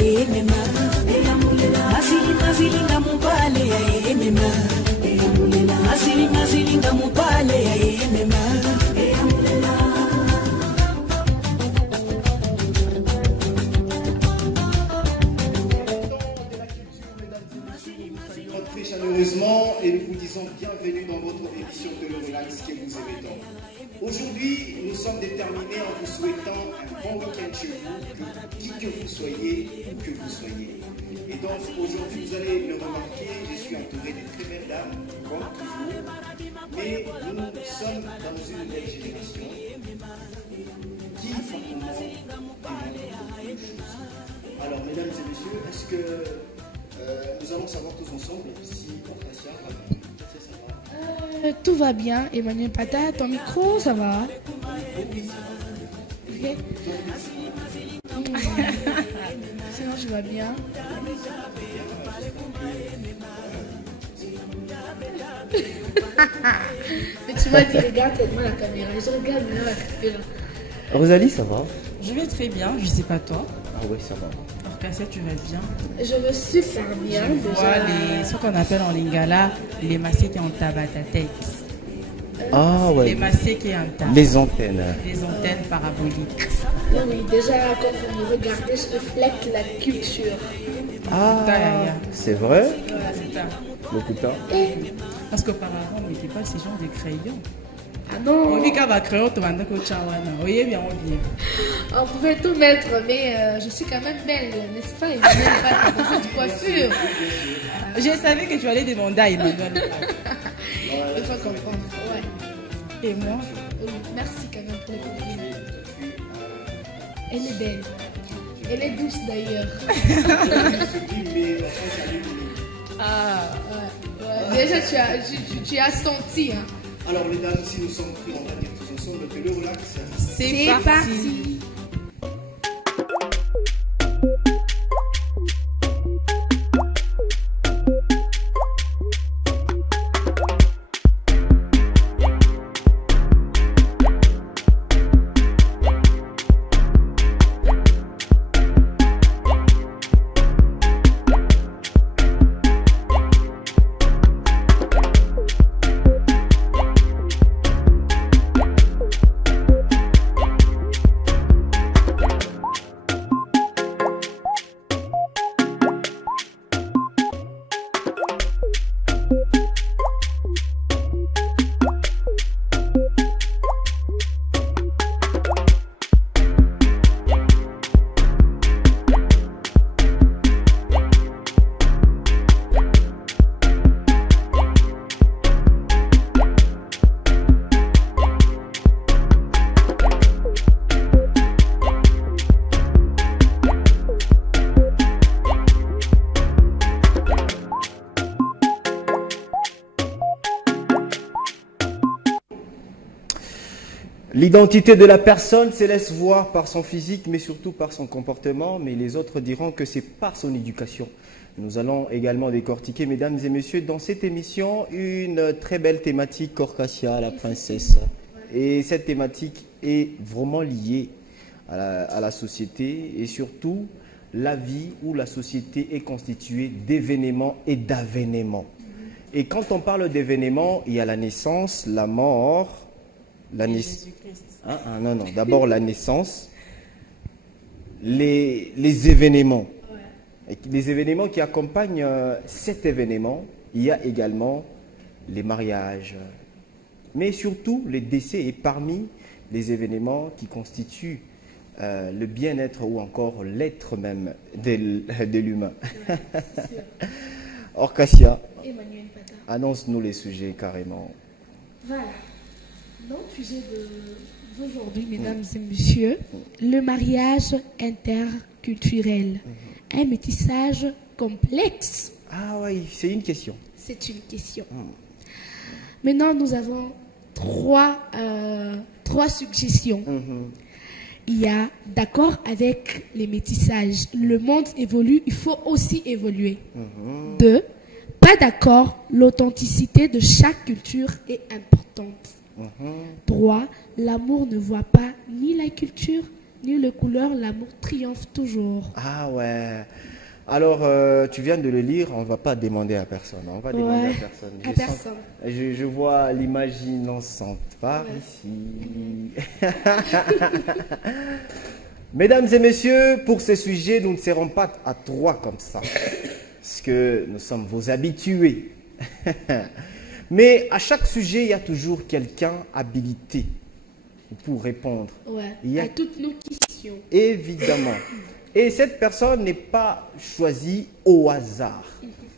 emema mazili mazili ngamupale ya emema mazili mazili ngamupale ya emema. Très chaleureusement et nous vous disons bienvenue dans votre émission de le relax que vous aimez tant. Aujourd'hui, nous sommes déterminés en vous souhaitant un bon week-end chez vous, qui que vous soyez, où que vous soyez. Et donc aujourd'hui, vous allez le remarquer, je suis entouré de très belles dames, comme toujours. Mais nous sommes dans une nouvelle génération qui simplement demande une chose. Alors, mesdames et messieurs, est-ce que nous allons savoir tous ensemble si Orkasia va bien? Ça va? Tout va bien, Emmanuel Pata, ton micro, ça va? Okay. Sinon, je vais bien. Mais tu m'as dit, regarde tellement la caméra. Je regarde bien la caméra. Rosalie, ça va? Je vais très bien, je sais pas toi. Ah oui, ça va. Orkasia, tu vas bien? Je vais super bien. Je vois ce qu'on appelle en lingala les massés qui ont tabac ta tête. Ah ouais. Les massés qui ont tabac. Les antennes. Les antennes paraboliques. Oui, déjà, quand vous me regardez, je reflète la culture. Ah, c'est vrai? Voilà, c'est ça. Beaucoup de temps. Parce qu'auparavant, on ne mettait pas ces genres de crayons. Ah non. On dit qu'à ma crayon, tu vas dire que tu as un. Oui, bien, on pouvait tout mettre, mais je suis quand même belle, n'est-ce pas? Il n'y a pas de cette coiffure. Je savais que tu allais demander à Emmanuel. Il faut comprendre. Ouais. Et moi? Merci quand même pour les compliments. Elle est belle. Elle est douce d'ailleurs. Ah, ouais. Déjà, tu as senti. Hein. Alors, les dames, si nous sommes pris, on va dire tous ensemble que le relax, c'est parti. L'identité de la personne se laisse voir par son physique, mais surtout par son comportement, mais les autres diront que c'est par son éducation. Nous allons également décortiquer, mesdames et messieurs, dans cette émission, une très belle thématique, Orkasia, la princesse. Et cette thématique est vraiment liée à la société et surtout la vie où la société est constituée d'événements et d'avénements. Et quand on parle d'événements, il y a la naissance, la mort, non, d'abord la naissance, les événements. Et les événements qui accompagnent cet événement, il y a également les mariages, mais surtout les décès. Et parmi les événements qui constituent le bien-être ou encore l'être même de l'humain. Orkasia, annonce-nous les sujets carrément. Voilà. Donc, sujet d'aujourd'hui, mesdames et messieurs, le mariage interculturel. Un métissage complexe. Ah oui, c'est une question. C'est une question. Maintenant, nous avons trois suggestions. Il y a, d'accord avec les métissages, le monde évolue, il faut aussi évoluer. 2, pas d'accord, l'authenticité de chaque culture est importante. 3, l'amour ne voit pas ni la culture ni les couleurs, l'amour triomphe toujours. Ah ouais. Alors, tu viens de le lire, on ne va pas demander à personne. On va demander à personne. À personne. Je vois l'image innocente par ici. Mesdames et messieurs, pour ce sujet, nous ne serons pas à 3 comme ça. Parce que nous sommes vos habitués. Mais à chaque sujet, il y a toujours quelqu'un habilité pour répondre. Ouais, à toutes nos questions. Évidemment. Et cette personne n'est pas choisie au hasard.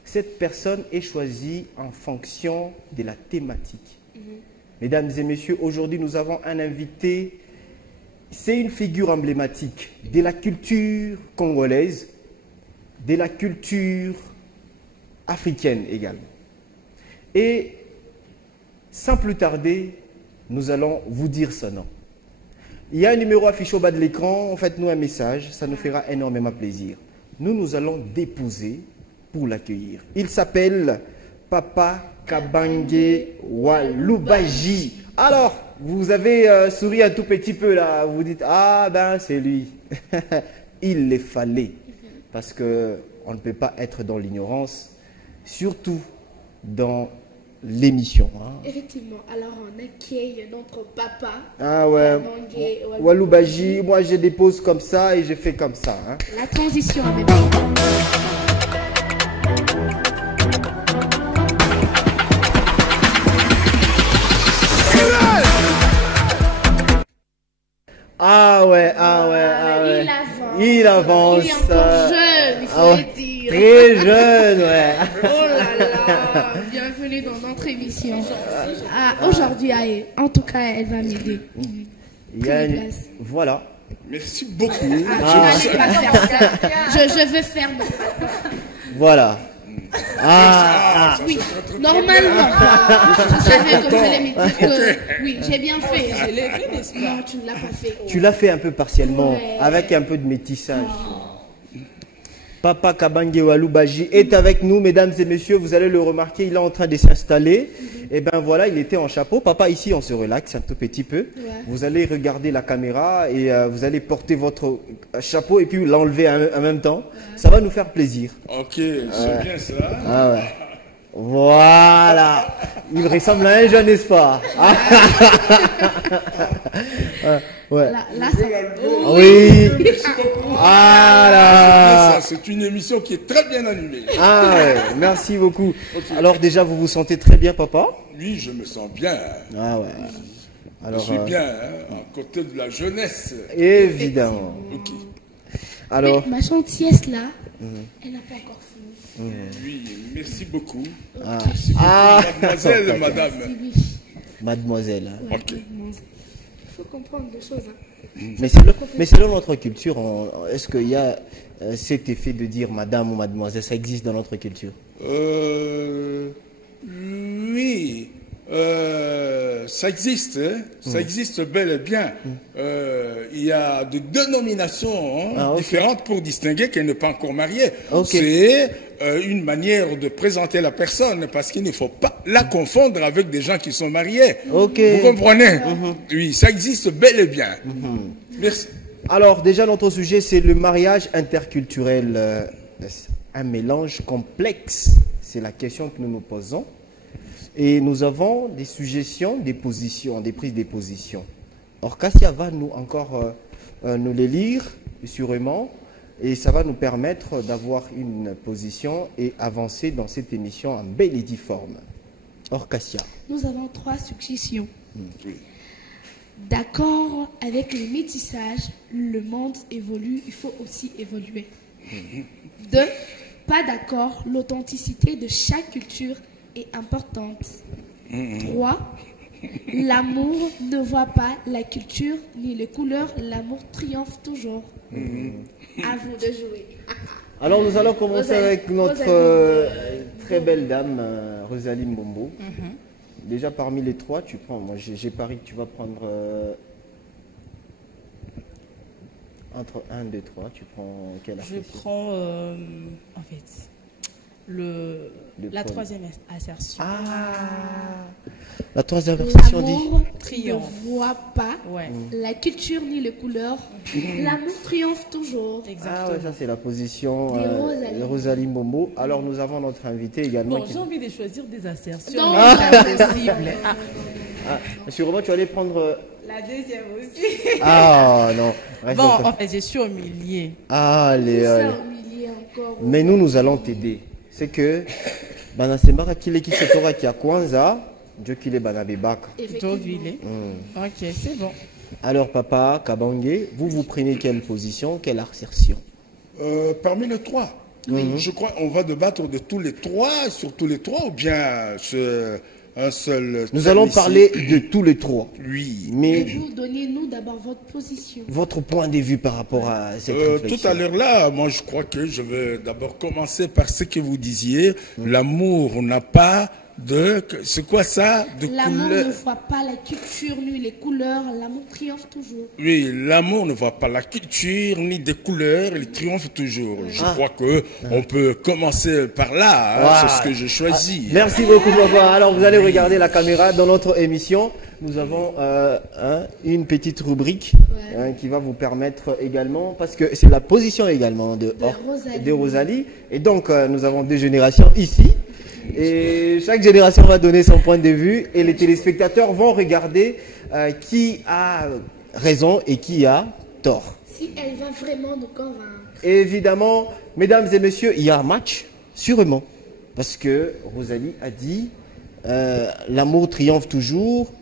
Cette personne est choisie en fonction de la thématique. Mesdames et messieurs, aujourd'hui, nous avons un invité. C'est une figure emblématique de la culture congolaise, de la culture africaine également. Et sans plus tarder, nous allons vous dire son nom. Il y a un numéro affiché au bas de l'écran, faites-nous un message, ça nous fera énormément plaisir. Nous allons déposer pour l'accueillir. Il s'appelle Papa Kabange Walubaji. Alors, vous avez souri un tout petit peu là, vous dites, ah ben c'est lui. Il les fallait, parce qu'on ne peut pas être dans l'ignorance, surtout dans l'émission. Hein. Effectivement, alors on accueille notre papa. Ah ouais, Walubaji, moi je dépose comme ça et je fais comme ça. Hein. La transition en même temps. Ah ouais, ah ouais, ah ouais. Il avance. Il avance. Il est encore jeune, il faut le dire. Très jeune, ouais. Oh là là, bienvenue dans notre émission. Aujourd'hui, en tout cas, elle va m'aider. Il y a Voilà. Merci beaucoup. Tu n'allais pas faire ça. Je veux faire mon papa. Voilà. Oui, normalement. Je savais que vous allez me dire que oui, j'ai bien fait. Je l'ai fait, n'est-ce pas? Non, tu ne l'as pas fait. Tu l'as fait un peu partiellement, avec un peu de métissage. Papa Kabange Walubaji est avec nous, mesdames et messieurs. Vous allez le remarquer, il est en train de s'installer. Et bien voilà, il était en chapeau. Papa, ici, on se relaxe un tout petit peu. Ouais. Vous allez regarder la caméra et vous allez porter votre chapeau et puis l'enlever en même temps. Ouais. Ça va nous faire plaisir. Ok, c'est bien ça. Ah ouais. Voilà. Il ressemble à un jeune, n'est-ce pas? Ouais. Là, ça... Oui. Voilà. C'est une émission qui est très bien animée. Ah ouais, merci beaucoup. Okay. Alors déjà, vous vous sentez très bien, papa? Oui, je me sens bien. Ah ouais. Alors, je suis bien, hein, à côté de la jeunesse. Évidemment. Ok. Alors. Mais ma gentillesse là, elle n'a pas encore fini. Oui, merci beaucoup. Ah. Merci beaucoup, mademoiselle, madame. Mademoiselle. Ouais, ok. Il faut comprendre des choses. Hein. Mais selon notre culture, est-ce qu'il y a cet effet de dire madame ou mademoiselle, ça existe dans notre culture? Oui, ça existe, hein? Ça existe bel et bien. Il y a des dénominations différentes pour distinguer qu'elle n'est pas encore mariée. C'est une manière de présenter la personne parce qu'il ne faut pas la confondre avec des gens qui sont mariés. Vous comprenez? Oui, ça existe bel et bien. Merci. Alors déjà notre sujet c'est le mariage interculturel, un mélange complexe, c'est la question que nous nous posons. Et nous avons des suggestions, des positions, des prises de position. Or, Cassia va nous encore nous les lire, sûrement, et ça va nous permettre d'avoir une position et avancer dans cette émission en belle et due forme. Or, Cassia. Nous avons 3 suggestions. D'accord avec le métissage, le monde évolue, il faut aussi évoluer. 2. Pas d'accord, l'authenticité de chaque culture est importante. 3. L'amour ne voit pas la culture ni les couleurs, l'amour triomphe toujours. À vous de jouer. Alors nous allons commencer avec notre très belle dame, Rosalie Mbombo. Déjà parmi les 3, tu prends, moi j'ai pari que tu vas prendre entre 1, 2, 3, tu prends quelle appréciation? Je prends, en fait, la troisième assertion. La troisième assertion dit L'amour ne Triomphe. voit pas Ouais, la culture ni les couleurs. L'amour triomphe toujours. Ah exactement. ouais, ça c'est la position De Rosalie. de Rosalie Mbombo. Alors nous avons notre invité également. Bon, j'ai envie de choisir des assertions. Non. mais c'est impossible. Monsieur Romain, tu allais prendre... La deuxième aussi. Ah non. Reste Bon, dans ta- en fait, je suis au milieu. Ah, allez, Ça allez. humilié encore. Mais nous allons t'aider. C'est que Banasembara kile kisetora kia kwanza, Dieu kile banabebaka. Effectivement. Dovile. Ok, c'est bon. Alors papa Kabange, vous prenez quelle position, quelle assertion? Parmi les trois. Je crois qu'on va débattre de tous les trois, sur tous les trois, ou bien un seul. Nous thème allons ici. parler de tous les trois. Oui. Mais Vous donnez-nous d'abord votre position. votre point de vue par rapport à cette Tout réflexion. à l'heure là, moi je crois que je vais d'abord commencer par ce que vous disiez. L'amour n'a pas de... C'est quoi ça? De L'amour couleur. ne voit pas la culture ni les couleurs. L'amour triomphe toujours. Oui, l'amour ne voit pas la culture ni des couleurs, il triomphe toujours. Je crois que on peut commencer par là, hein, Wow. c'est ce que j'ai choisi. Merci beaucoup papa. Alors vous allez regarder la caméra dans notre émission. Nous avons une petite rubrique qui va vous permettre également, parce que c'est la position également de Rosalie. Et donc nous avons deux générations ici. Et chaque génération va donner son point de vue et les téléspectateurs vont regarder qui a raison et qui a tort. Si elle va vraiment nous convaincre. Et évidemment, mesdames et messieurs, il y a un match, sûrement. Parce que Rosalie a dit l'amour triomphe toujours,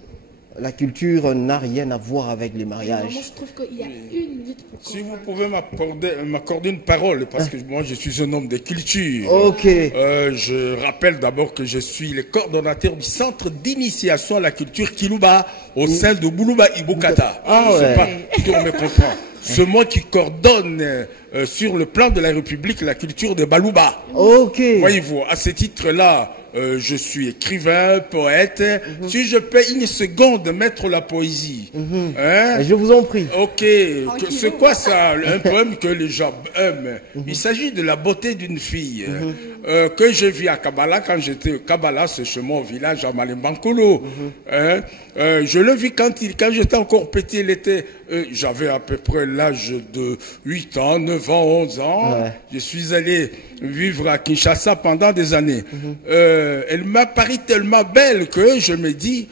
la culture n'a rien à voir avec les Moi, mariages. je trouve qu'il y a une minute pour Si vous convaincre. pouvez m'accorder une parole, parce que moi je suis un homme de culture. Ok. Je rappelle d'abord que je suis le coordonnateur du centre d'initiation à la culture Kiluba au sein de Boulouba Ibukata. Ah Je sais ouais. pas si on me comprend. C'est moi qui coordonne sur le plan de la République la culture de Balouba. Ok. Voyez-vous, à ce titre-là, je suis écrivain, poète. Si je peux une seconde mettre la poésie, hein? Je vous en prie. Ok, c'est quoi ça, un poème que les gens aiment? Il s'agit de la beauté d'une fille que j'ai vue à Kabbalah quand j'étais au Kabbalah, c'est chez moi au village à Malembankolo. Hein? Je l'ai vu quand j'étais encore petit, j'avais à peu près l'âge de 8 ans, 9 ans, 11 ans. Ouais. Je suis allé vivre à Kinshasa pendant des années. Elle m'a paru tellement belle que je me dis,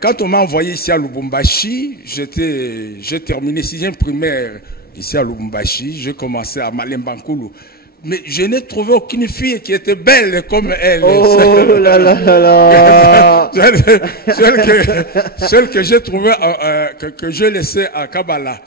quand on m'a envoyé ici à Lubumbashi, j'ai terminé 6e primaire ici à Lubumbashi, j'ai commencé à Malembankulu. Mais je n'ai trouvé aucune fille qui était belle comme elle. Oh là là là là. Celle que j'ai trouvée, que j'ai laissée à Kabbalah,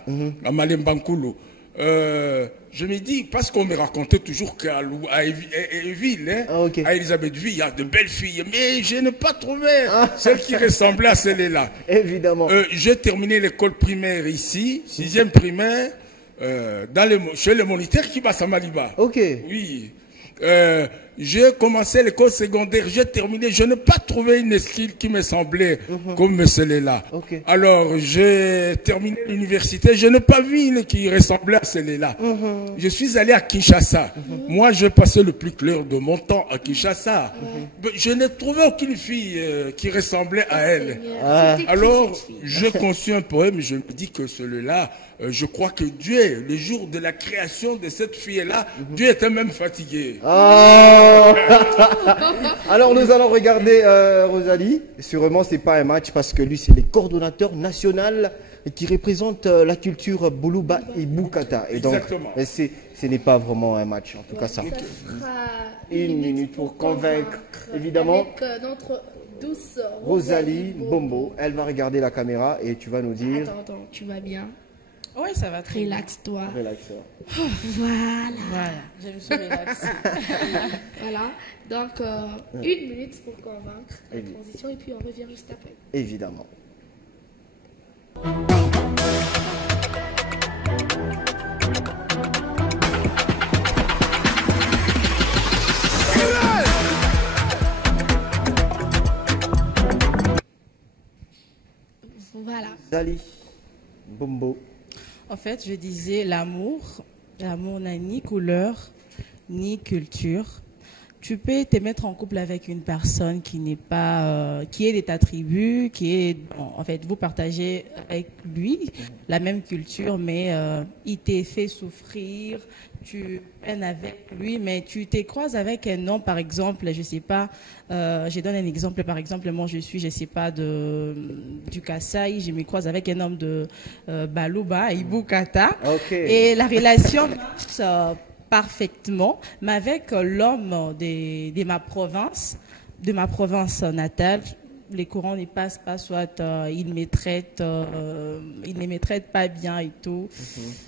à Malembankulu. Je me dis, parce qu'on me racontait toujours qu'à Eville, hein, Ah, ok. à Elisabethville, il y a de belles filles, mais je n'ai pas trouvé celle qui ressemblait à celle-là. Évidemment. J'ai terminé l'école primaire ici, 6e primaire, chez les moniteurs qui passent à Maliba. Ok. Oui. J'ai commencé l'école secondaire, j'ai terminé, je n'ai pas trouvé une skill qui me semblait comme celle-là. Ok. Alors, j'ai terminé l'université, je n'ai pas vu une qui ressemblait à celle-là. Je suis allé à Kinshasa. Moi, j'ai passé le plus clair de mon temps à Kinshasa. Mais je n'ai trouvé aucune fille qui ressemblait à elle. Seigneur, c'était qui Alors, cette fille? j'ai conçu un poème, je me dis que celui-là, je crois que Dieu, le jour de la création de cette fille-là, Dieu était même fatigué. Ah. Alors nous allons regarder Rosalie. Sûrement c'est pas un match parce que lui c'est le coordonnateur national qui représente la culture Boulouba Ibukata. Et donc Exactement. ce n'est pas vraiment un match en tout cas ça. Ça fera Une minute pour convaincre, évidemment. Avec notre douce Rosalie Bombo, elle va regarder la caméra et tu vas nous dire. Attends, tu vas bien. Oui, ça va très bien. Relaxe-toi. Relaxeur. Voilà. Voilà, je me suis relaxée. Voilà. Donc, une minute pour convaincre la Oui. transition et puis on revient juste après. Évidemment. Voilà. Rosalie Bombo. En fait, je disais l'amour n'a ni couleur, ni culture. tu peux te mettre en couple avec une personne qui n'est pas, qui est de ta tribu, qui est, bon, en fait, vous partagez avec lui la même culture, mais il t'est fait souffrir, tu peines avec lui, mais tu te croises avec un homme, par exemple, je sais pas, je donne un exemple, par exemple, moi je suis, je sais pas, du Kasaï, je me croise avec un homme de Baluba, Ibukata, et la relation marche parfaitement, mais avec l'homme de ma province natale, les courants ne passent pas, soit il ne me traite pas bien et tout.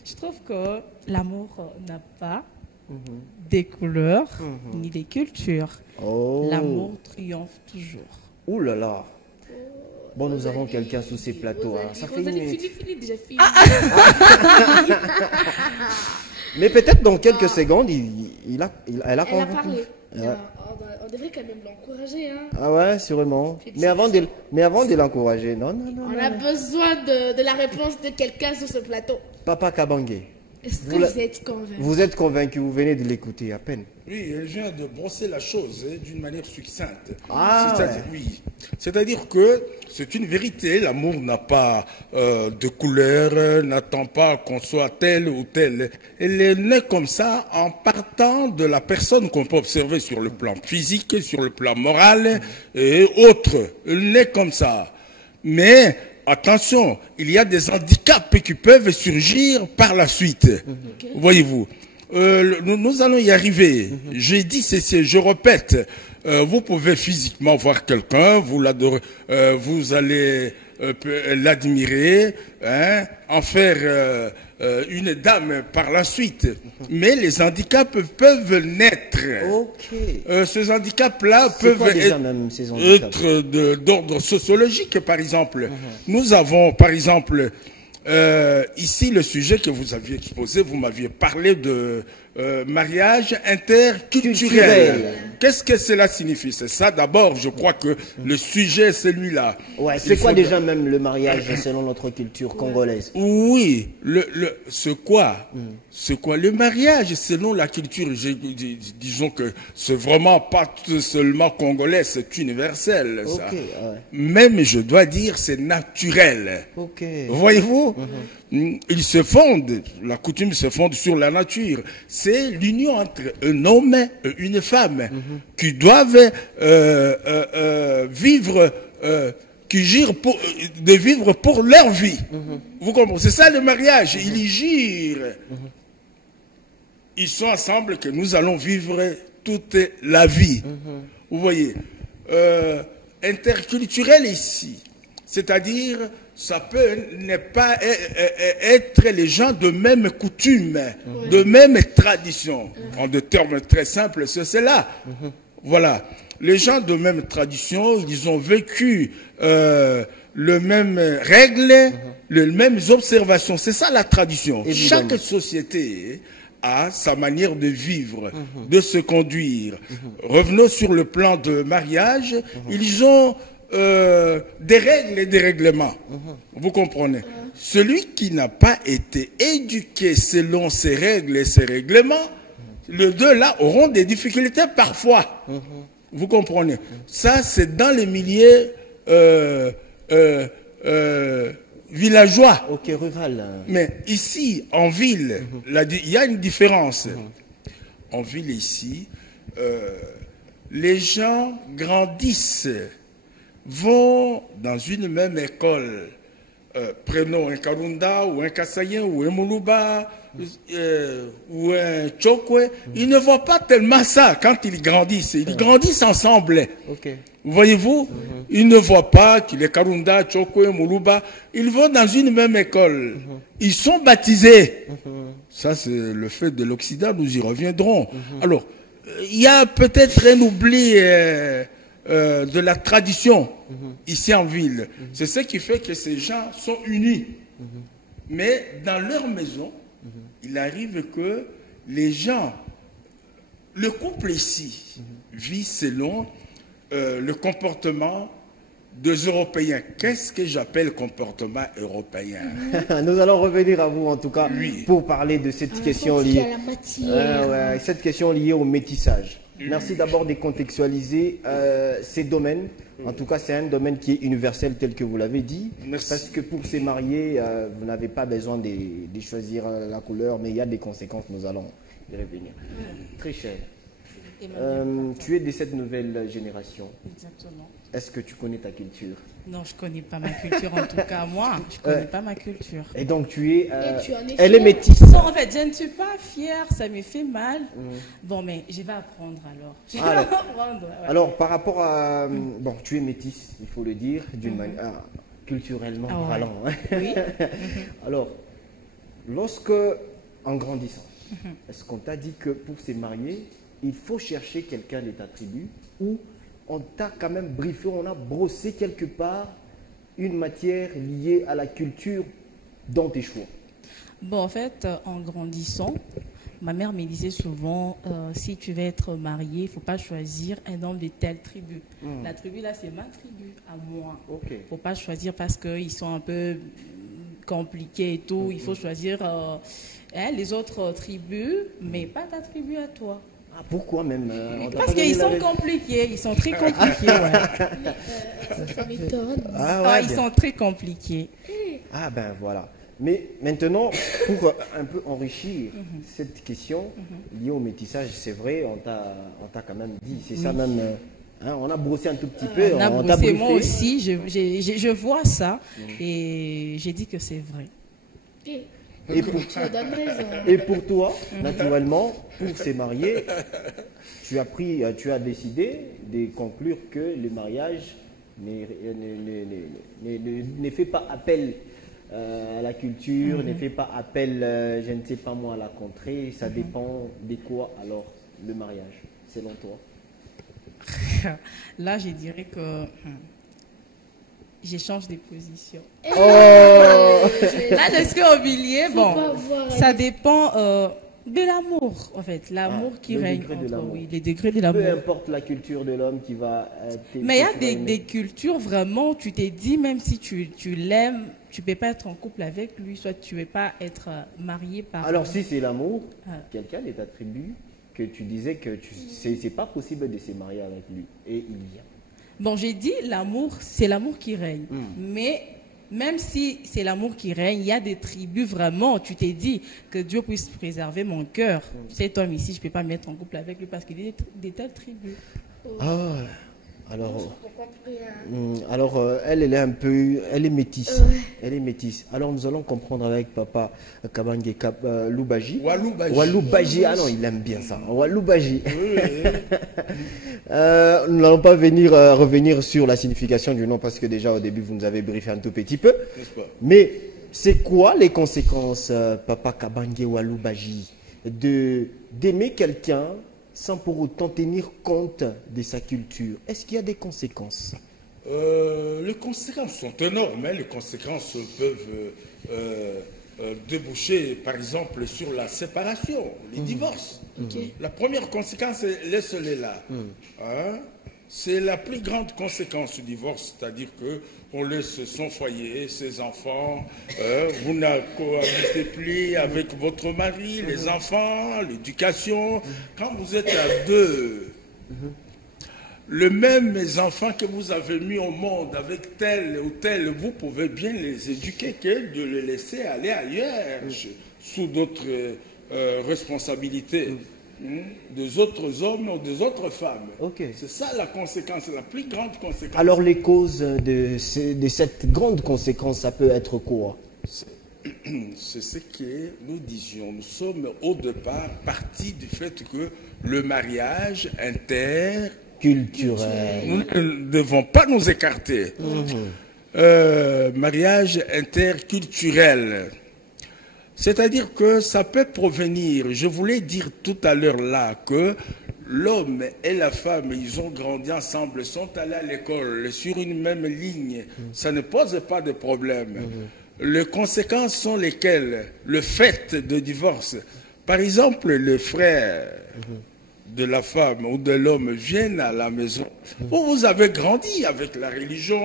Je trouve que l'amour n'a pas des couleurs ni des cultures. L'amour triomphe toujours. Ouh là là. Bon, nous avons quelqu'un sous ces plateaux. Hein. Ça fait une minute. Mais peut-être dans quelques secondes, elle a parlé. On devrait quand même l'encourager. Hein. Ah ouais, sûrement. Mais avant de l'encourager, non. On a besoin de la réponse de quelqu'un sur ce plateau. Papa Kabangé. Est-ce que vous êtes convaincu? Vous êtes convaincu, vous venez de l'écouter à peine. Oui, elle vient de brosser la chose d'une manière succincte. Oui. C'est-à-dire que c'est une vérité, l'amour n'a pas de couleur, n'attend pas qu'on soit tel ou tel. Elle est née comme ça en partant de la personne qu'on peut observer sur le plan physique, sur le plan moral et autres. Elle est née comme ça. Mais attention, il y a des handicaps qui peuvent surgir par la suite. Voyez-vous, nous allons y arriver. J'ai dit ceci, je répète, vous pouvez physiquement voir quelqu'un, vous allez l'admirer, hein, en faire une dame par la suite. Mais les handicaps peuvent naître. Ces handicaps-là peuvent être d'ordre sociologique, par exemple. Nous avons, par exemple, ici le sujet que vous aviez exposé, vous m'aviez parlé de mariage interculturel. Qu'est-ce que cela signifie? C'est ça d'abord, je crois que le sujet c'est celui-là. Ouais, c'est quoi déjà même le mariage selon notre culture congolaise? Oui, c'est quoi le mariage selon la culture? Disons que c'est vraiment pas seulement congolais, c'est universel. Ça. Même je dois dire c'est naturel. Voyez-vous, il se fonde, la coutume se fonde sur la nature. C'est l'union entre un homme et une femme qui doivent vivre, qui girent de vivre pour leur vie. Vous comprenez? C'est ça le mariage. Ils y girent. Ils sont ensemble que nous allons vivre toute la vie. Vous voyez, interculturel ici, c'est-à-dire ça peut ne pas être les gens de même coutume, de même tradition. En des termes très simples, c'est cela. Voilà. Les gens de même tradition, ils ont vécu les mêmes règles, les mêmes observations. C'est ça la tradition. Évidemment. Chaque société a sa manière de vivre, de se conduire. Revenons sur le plan de mariage. Ils ont des règles et des règlements. Vous comprenez? Celui qui n'a pas été éduqué selon ces règles et ces règlements, les deux là auront des difficultés parfois. Vous comprenez? Ça, c'est dans les milieux villageois. Rural. Mais ici, en ville, il y a une différence. En ville, ici, les gens grandissent, vont dans une même école, prenons un Karunda ou un Kassayen ou un Moulouba ou un Chokwe, ils ne voient pas tellement ça quand ils grandissent. Ils grandissent ensemble. Voyez-vous, ils ne voient pas qu'il est Karunda, Chokwe, Moulouba. Ils vont dans une même école. Ils sont baptisés. Ça, c'est le fait de l'Occident, nous y reviendrons. Alors, il y a peut-être un oubli de la tradition ici en ville. C'est ce qui fait que ces gens sont unis. Mais dans leur maison, il arrive que les gens, le couple ici, vit selon le comportement des Européens. Qu'est-ce que j'appelle comportement européen? Nous allons revenir à vous en tout cas pour parler de cette question liée à la matière. cette question liée au métissage. Merci d'abord de contextualiser ces domaines. En tout cas, c'est un domaine qui est universel tel que vous l'avez dit. Merci. Parce que pour se marier, vous n'avez pas besoin de choisir la couleur, mais il y a des conséquences, nous allons y revenir. Très cher. Tu es de cette nouvelle génération. Exactement. Est-ce que tu connais ta culture? Non, je ne connais pas ma culture, en tout cas, moi, je ne connais pas ma culture. Et donc, tu es... tu en es elle est fière? métisse. Non, en fait, je ne suis pas fière, ça me fait mal. Bon, mais je vais apprendre alors. Je vais apprendre. Ouais. Alors, par rapport à... Bon, tu es métisse, il faut le dire, d'une manière... culturellement Ah ouais. parlant. Hein. Oui. Alors, lorsque, en grandissant, est-ce qu'on t'a dit que pour se marier, il faut chercher quelqu'un de ta tribu ou on t'a quand même briefé, on a brossé quelque part une matière liée à la culture dans tes choix? Bon, en fait, en grandissant, ma mère me disait souvent, si tu veux être marié, il ne faut pas choisir un homme de telle tribu. La tribu, là, c'est ma tribu, à moi. Ok. Il ne faut pas choisir parce qu'ils sont un peu compliqués et tout. Il faut choisir les autres tribus, mais pas ta tribu à toi. Ah, pourquoi même on t'a Parce pas donné qu'ils la sont raison? compliqués, ils sont très compliqués. Ouais. Ça m'étonne. Ah, Ah, ouais, ils bien. sont très compliqués. Ah ben voilà. Mais maintenant, pour un peu enrichir cette question liée au métissage, c'est vrai, on t'a quand même dit, c'est ça même, hein, on a brossé un tout petit peu, On a on t'a brossé, briefé. moi aussi, je vois ça et j'ai dit que c'est vrai. Et pour, Tu as donné raison. et pour toi, naturellement, pour se marier, tu as décidé de conclure que le mariage ne fait pas appel à la culture, ne fait pas appel, je ne sais pas moi, à la contrée. Ça dépend de quoi alors le mariage, selon toi? Là, je dirais que j'échange des positions. Oh Là, je suis au milieu. Bon, pas voir ça dépend de l'amour, en fait. L'amour qui le règne degré de entre, l'amour. oui, les degrés de Peu l'amour. importe la culture de l'homme qui va... Mais il y a des cultures, vraiment, tu t'es dit, même si tu l'aimes, tu ne peux pas être en couple avec lui, soit tu ne veux pas être marié par... Alors si c'est l'amour, Ah. quelqu'un de ta tribu, que tu disais que c'est pas possible de se marier avec lui, et il vient. Bon, j'ai dit l'amour, c'est l'amour qui règne. Mais même si c'est l'amour qui règne, il y a des tribus vraiment, tu t'es dit que Dieu puisse préserver mon cœur. Cet homme ici, je ne peux pas me mettre en couple avec lui parce qu'il est de telles tribus. Ah, alors elle est un peu, elle est métisse. Elle est métisse. Alors nous allons comprendre avec papa Kabange Loubaji. Walou Baji. Ah non, il aime bien ça. Walou Baji. Nous n'allons pas revenir sur la signification du nom parce que déjà au début vous nous avez briefé un tout petit peu. N'est-ce pas? Mais c'est quoi les conséquences, papa Kabange Walou Baji, d'aimer quelqu'un sans pour autant tenir compte de sa culture? Est-ce qu'il y a des conséquences? Les conséquences sont énormes. Hein. Les conséquences peuvent déboucher, par exemple, sur la séparation, les divorces. La première conséquence, laisse-les là. Hein. C'est la plus grande conséquence du divorce, c'est-à-dire que on laisse son foyer, ses enfants, vous ne cohabitez plus avec votre mari, les enfants, l'éducation. Quand vous êtes à deux, les mêmes enfants que vous avez mis au monde avec tel ou tel, vous pouvez bien les éduquer que de les laisser aller ailleurs, sous d'autres responsabilités. Des autres hommes ou des autres femmes. Ok. C'est ça la conséquence, la plus grande conséquence. Alors les causes de cette grande conséquence, ça peut être quoi? C'est ce que nous disions. Nous sommes au départ partis du fait que le mariage Culturel. nous ne devons pas nous écarter. Mariage interculturel. C'est-à-dire que ça peut provenir, je voulais dire tout à l'heure là, que l'homme et la femme, ils ont grandi ensemble, sont allés à l'école sur une même ligne. Ça ne pose pas de problème. Les conséquences sont lesquelles? Le fait de divorce. Par exemple, le frère de la femme ou de l'homme viennent à la maison, vous avez grandi avec la religion.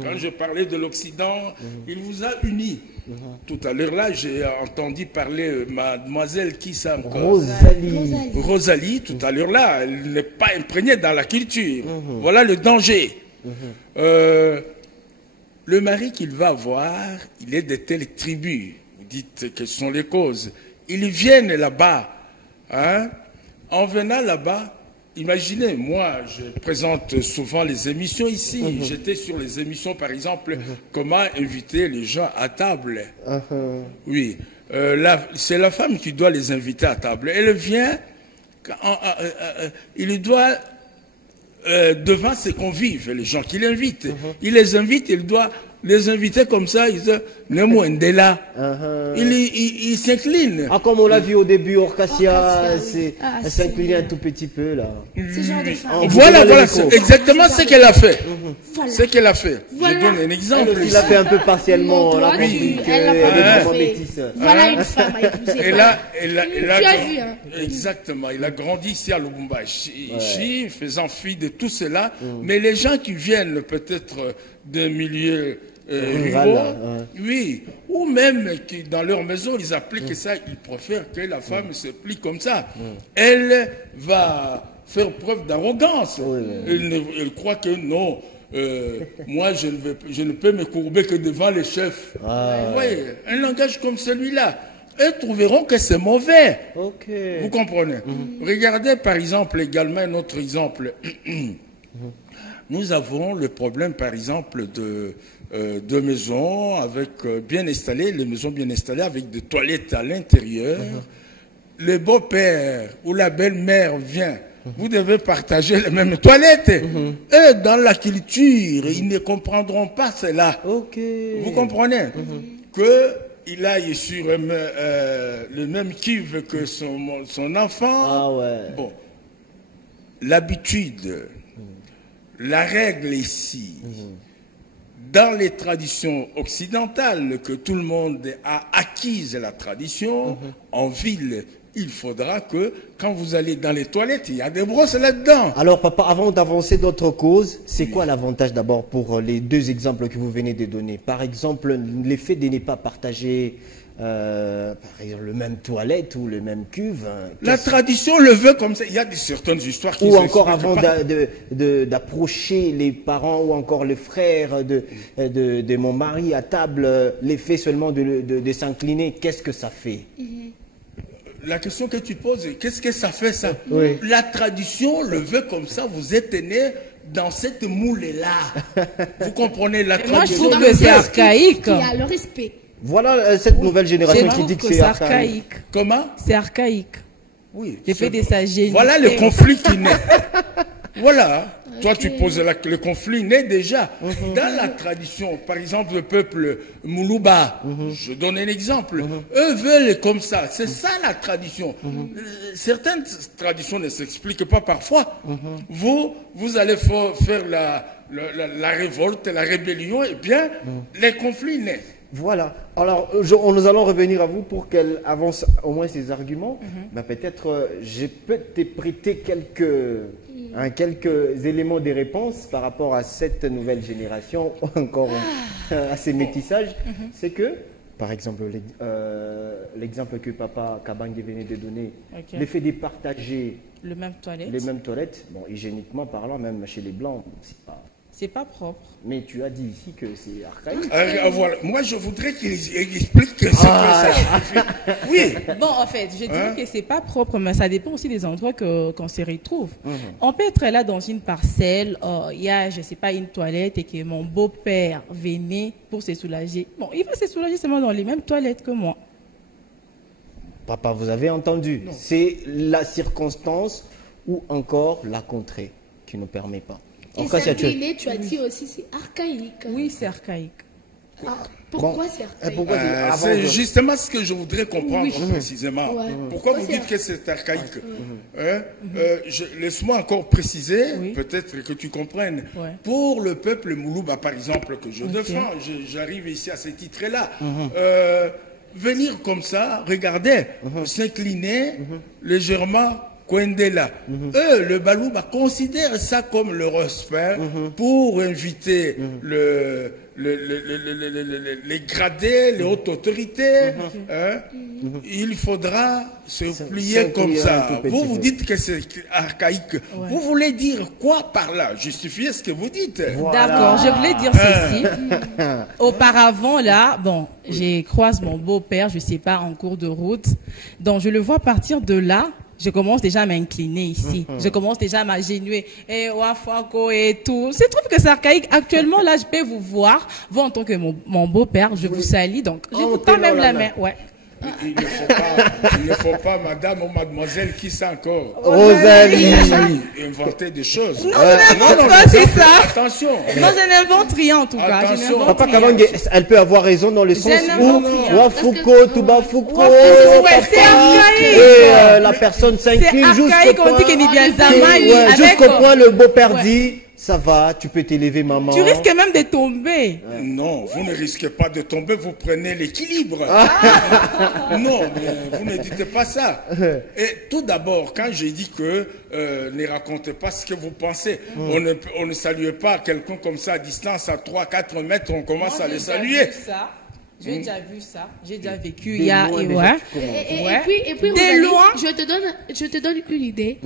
Quand je parlais de l'Occident, il vous a unis. Tout à l'heure là, j'ai entendu parler mademoiselle qui ça encore, Rosalie, tout à l'heure là, elle n'est pas imprégnée dans la culture. Voilà le danger. Le mari qu'il va avoir, il est de telle tribu. Vous dites quelles sont les causes. Ils viennent là-bas. Hein? En venant là-bas, imaginez, moi, je présente souvent les émissions ici. J'étais sur les émissions, par exemple, comment inviter les gens à table. Oui, c'est la femme qui doit les inviter à table. Elle vient, il doit, devant ses convives, les gens qui l'invitent, il les invite, il doit les inviter comme ça, il s'incline. Ah, comme on l'a vu au début, Orcasia, elle s'incline un tout petit peu là. Ce genre de femme. Voilà, c'est exactement ce qu'elle a fait. Voilà. Ce qu'elle a fait. Voilà. Je donne un exemple. Il a fait un peu partiellement. Non, On a toi, compris elle l'a qu'elle pas est fait. vraiment métisse. Voilà une femme à épouser. Tu as vu, hein. Exactement. Il a grandi ici à Lubumbashi, faisant fi de tout cela. Mais les gens qui viennent peut-être d'un milieu ruraux, oui, ou même qui dans leur maison, ils appliquent ça, ils préfèrent que la femme se plie comme ça. Elle va faire preuve d'arrogance. Elle croit que non. Moi, je ne peux me courber que devant les chefs. Oui, un langage comme celui-là. Eux trouveront que c'est mauvais. Vous comprenez? Regardez par exemple également un autre exemple. Nous avons le problème par exemple de maisons avec bien installées, les maisons bien installées avec des toilettes à l'intérieur. Le beau-père ou la belle-mère vient. Vous devez partager les mêmes toilettes. Eux, dans la culture, ils ne comprendront pas cela. Vous comprenez qu'il aille sur le même cuve que son enfant. Bon, l'habitude, la règle ici, dans les traditions occidentales, que tout le monde a acquise la tradition, en ville, il faudra que, quand vous allez dans les toilettes, il y a des brosses là-dedans. Alors, papa, avant d'avancer d'autres causes, c'est quoi l'avantage d'abord pour les deux exemples que vous venez de donner? Par exemple, l'effet de ne pas partager par exemple, le même toilette ou le même cuve. La tradition le veut comme ça. Il y a certaines histoires qui ou encore avant d'approcher les parents ou encore les frères de mon mari à table, l'effet seulement de s'incliner, qu'est-ce que ça fait? La question que tu poses, qu'est-ce que ça fait ça? La tradition le veut comme ça, vous êtes né dans cette moule-là. Vous comprenez la tradition? Moi, je trouve que c'est archaïque. Il y a le respect. Voilà cette nouvelle génération qui dit que c'est archaïque. Comment? C'est archaïque. Oui. J'ai fait des sagénités. Voilà le conflit qui naît. Voilà. Toi, tu poses le conflit naît déjà. Dans la tradition, par exemple, le peuple Moulouba, je donne un exemple, eux veulent comme ça. C'est ça la tradition. Certaines traditions ne s'expliquent pas parfois. Vous allez faire la révolte, la rébellion, et bien, les conflits naissent. Voilà. Alors, nous allons revenir à vous pour qu'elle avance au moins ses arguments. Peut-être, je peux te prêter quelques éléments de réponse par rapport à cette nouvelle génération, ou encore à ces métissages. C'est que, par exemple, l'exemple que Papa Kabange venait de donner, l'effet de partager les mêmes toilettes, bon, hygiéniquement parlant, même chez les Blancs, c'est pas propre. Mais tu as dit ici que c'est archaïque. Voilà. Moi, je voudrais qu'il explique ce que ça signifie. Oui. Bon, en fait, je dirais que c'est pas propre, mais ça dépend aussi des endroits qu'on se retrouve. On peut être là dans une parcelle, il y a, je sais pas, une toilette et que mon beau-père venait pour se soulager. Bon, il va se soulager seulement dans les mêmes toilettes que moi. Papa, vous avez entendu. C'est la circonstance ou encore la contrée qui ne permet pas. Et s'incliner, tu as dit aussi, c'est archaïque. Oui, c'est archaïque. Pourquoi c'est archaïque? C'est justement ce que je voudrais comprendre précisément. Pourquoi vous dites que c'est archaïque? Laisse-moi encore préciser, peut-être que tu comprennes. Pour le peuple Moulouba, par exemple, que je défends, j'arrive ici à ce titre-là. Venir comme ça, regarder, s'incliner légèrement, Kwendela. Eux, le Balouba, considère ça comme le respect pour inviter les gradés, les hautes autorités. Hein. Il faudra se plier comme ça. Vous dites que c'est archaïque. Vous voulez dire quoi par là? Justifiez ce que vous dites. Voilà. D'accord, je voulais dire ceci. Auparavant, là, bon, j'ai croisé mon beau-père, je sais pas, en cours de route. Donc, je le vois partir de là. Je commence déjà à m'incliner ici. Je commence déjà à m'agenouiller. Et Wafako et tout. Je trouve que c'est archaïque. Actuellement, là, je peux vous voir. Vous, en tant que mon beau-père, je vous salue. Donc, je vous tends même la main. Ouais. Il ne faut pas, madame ou mademoiselle, qui c'est encore? Rosalie. Inventer des choses. Non, c'est ça. Attention. Non, je n'invente rien, en tout cas. Attention. Papa Kabange, elle peut avoir raison dans le sens où Wafouko, Toubafouko, et la personne s'incline jusqu'au point le beau-père dit, ça va, tu peux t'élever, maman. Tu risques même de tomber. Non, vous ne risquez pas de tomber, vous prenez l'équilibre. Non, mais vous ne dites pas ça. Et tout d'abord, quand j'ai dit que ne racontez pas ce que vous pensez, on ne salue pas quelqu'un comme ça à distance, à 3-4 mètres, on commence à le saluer. J'ai déjà vu ça, j'ai déjà vécu. Et puis de loin. Je te donne une idée.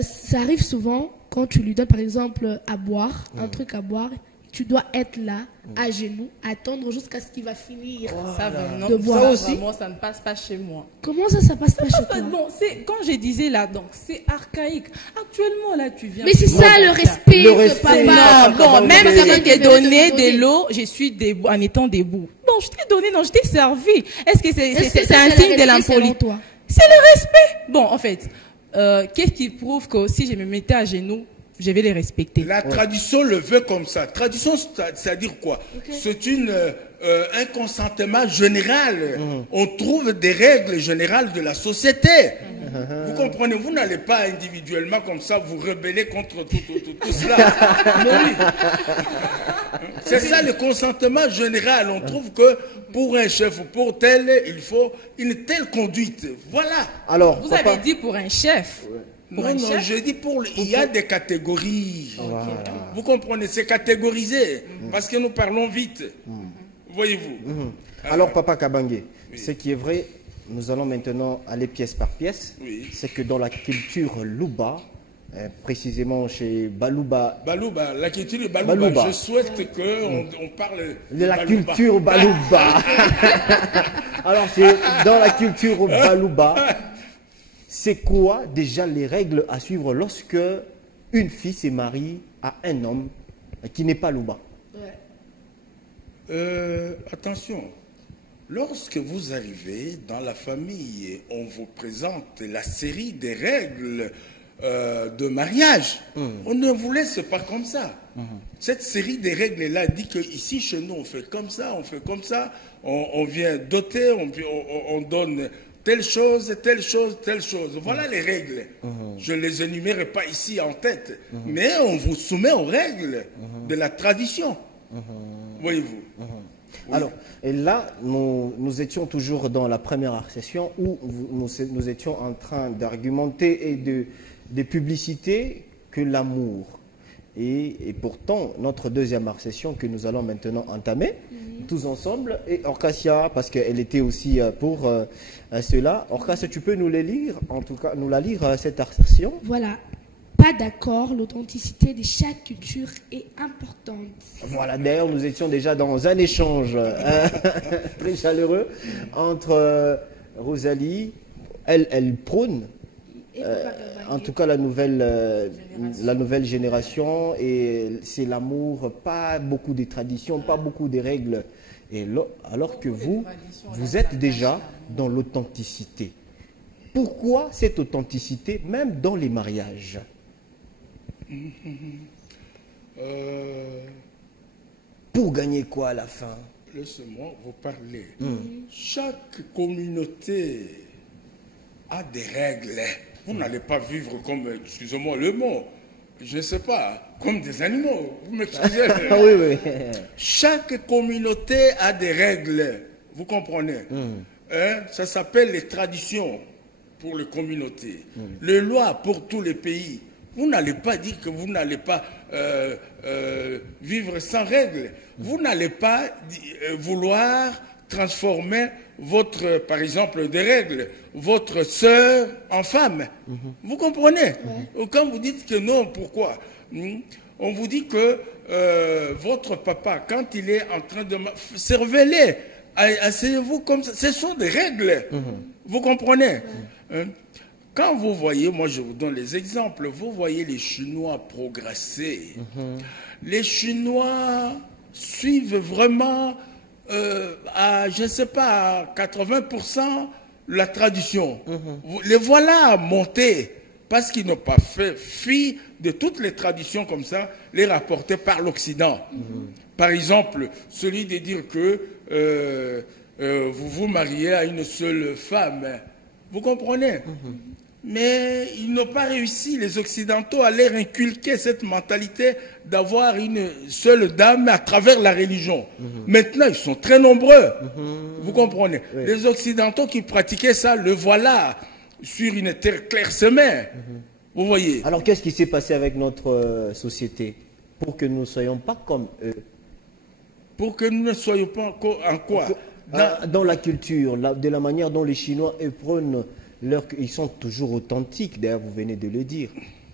Ça arrive souvent quand tu lui donnes par exemple à boire, un truc à boire, tu dois être là, à genoux, attendre jusqu'à ce qu'il va finir de boire. Ça aussi, moi, ça ne passe pas chez moi. Comment ça passe pas chez toi? Bon, quand je disais là, donc c'est archaïque. Actuellement là, tu viens. Mais c'est ça le respect que papa. Bon, même si je t'ai donné de l'eau, je suis debout, en étant debout. Bon, je t'ai donné, non, je t'ai servi. Est-ce que c'est un signe de l'impolitesse? C'est le respect. Bon, en fait, qu'est-ce qui prouve que si je me mettais à genoux, je vais les respecter? La tradition le veut comme ça. Tradition, c'est-à-dire quoi? C'est un consentement général. On trouve des règles générales de la société. Vous comprenez? Vous n'allez pas individuellement comme ça vous rebeller contre tout cela. C'est ça le consentement général. On trouve que pour un chef ou pour tel, il faut une telle conduite. Voilà. Alors, vous avez dit pour un chef. Non, je dis il y a des catégories. Vous comprenez, c'est catégorisé. Parce que nous parlons vite. Voyez-vous. Alors, Papa Kabange, ce qui est vrai, nous allons maintenant aller pièce par pièce. C'est que dans la culture Luba, précisément chez Balouba. Balouba, la culture Balouba. Je souhaite qu'on parle de la culture Balouba. Alors, c'est dans la culture Balouba. C'est quoi déjà les règles à suivre lorsque une fille se marie à un homme qui n'est pas Luba? Attention, lorsque vous arrivez dans la famille, on vous présente la série des règles de mariage. On ne vous laisse pas comme ça. Cette série des règles-là dit qu'ici, chez nous, on fait comme ça, on vient doter, on donne telle chose, telle chose, telle chose. Voilà les règles. Je ne les énumérerai pas ici en tête, mais on vous soumet aux règles de la tradition. Voyez-vous. Alors, et là, nous étions toujours dans la première session où nous étions en train d'argumenter et de publiciter que l'amour. Et pourtant, notre deuxième session que nous allons maintenant entamer, tous ensemble, et Orcasia, parce qu'elle était aussi pour cela. Orcasia, tu peux nous les lire, en tout cas, nous la lire, cette session? Voilà. Pas d'accord, l'authenticité de chaque culture est importante. Voilà, d'ailleurs, nous étions déjà dans un échange très chaleureux entre Rosalie, elle prône, en tout cas la nouvelle génération, et c'est l'amour, pas beaucoup de traditions, pas beaucoup de règles, et alors que vous êtes déjà dans l'authenticité. Pourquoi cette authenticité, même dans les mariages? Pour gagner quoi à la fin? Laissez-moi vous parler. Chaque communauté a des règles. Vous n'allez pas vivre comme, excusez-moi le mot, je ne sais pas, comme des animaux. Vous m'excusez. Oui. Chaque communauté a des règles. Vous comprenez? Ça s'appelle les traditions. pour les communautés, les lois pour tous les pays. Vous n'allez pas dire que vous n'allez pas vivre sans règles. Vous n'allez pas vouloir transformer votre, par exemple, des règles, votre sœur en femme. Vous comprenez? Quand vous dites que non, pourquoi? On vous dit que votre papa, quand il est en train de... Servez-les, asseyez-vous comme ça. Ce sont des règles. Vous comprenez? Quand vous voyez, moi je vous donne les exemples, vous voyez les Chinois progresser. Les Chinois suivent vraiment à, je ne sais pas, à 80% la tradition. Les voilà montés parce qu'ils n'ont pas fait fi de toutes les traditions comme ça, les rapportées par l'Occident. Par exemple, celui de dire que vous vous mariez à une seule femme. Vous comprenez? Mais ils n'ont pas réussi, les Occidentaux, à leur inculquer cette mentalité d'avoir une seule dame à travers la religion. Maintenant, ils sont très nombreux. Vous comprenez? Les Occidentaux qui pratiquaient ça, le voilà sur une terre clairsemée. Vous voyez? Alors, qu'est-ce qui s'est passé avec notre société pour que nous ne soyons pas comme eux? Pour que nous ne soyons pas en quoi? Dans la culture, de la manière dont les Chinois prônent ils sont toujours authentiques, d'ailleurs vous venez de le dire.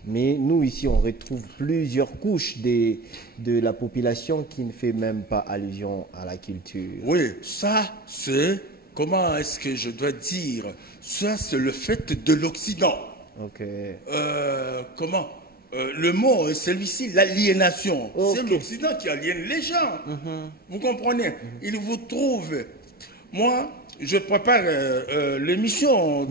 Mais nous ici on retrouve plusieurs couches de la population qui ne fait même pas allusion à la culture. Oui, ça c'est, comment est-ce que je dois dire, ça c'est le fait de l'Occident. Ok. Comment le mot est celui-ci, l'aliénation. C'est l'Occident qui aliène les gens. Vous comprenez? Il vous trouve. Moi, je prépare l'émission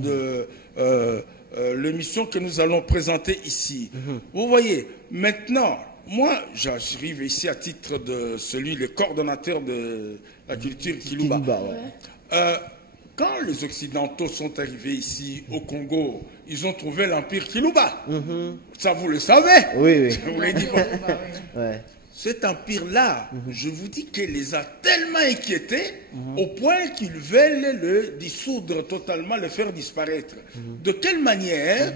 que nous allons présenter ici. Vous voyez, maintenant, moi, j'arrive ici à titre de le coordonnateur de la culture Kiluba. Quand les Occidentaux sont arrivés ici au Congo, ils ont trouvé l'empire Kiluba. Ça, vous le savez? Oui. Je vous l'ai dit. Cet empire-là, je vous dis qu'il les a tellement inquiétés au point qu'ils veulent le dissoudre totalement, le faire disparaître. De quelle manière?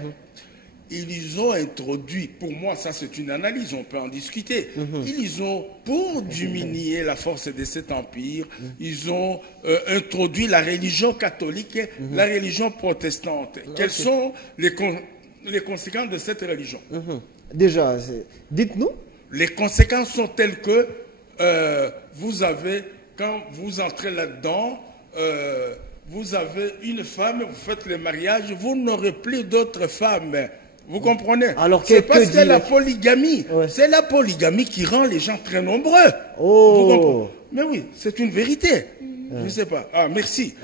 Ils ont introduit, pour moi ça c'est une analyse, on peut en discuter, ils ont, pour diminuer la force de cet empire, ils ont introduit la religion catholique, la religion protestante. Quelles sont les conséquences de cette religion? Déjà, dites-nous. Les conséquences sont telles que vous avez, quand vous entrez là-dedans, vous avez une femme, vous faites le mariage, vous n'aurez plus d'autres femmes. Vous comprenez? C'est parce que la polygamie, c'est la polygamie qui rend les gens très nombreux. Vous comprenez? Mais oui, c'est une vérité. Je ne sais pas. Ah, merci.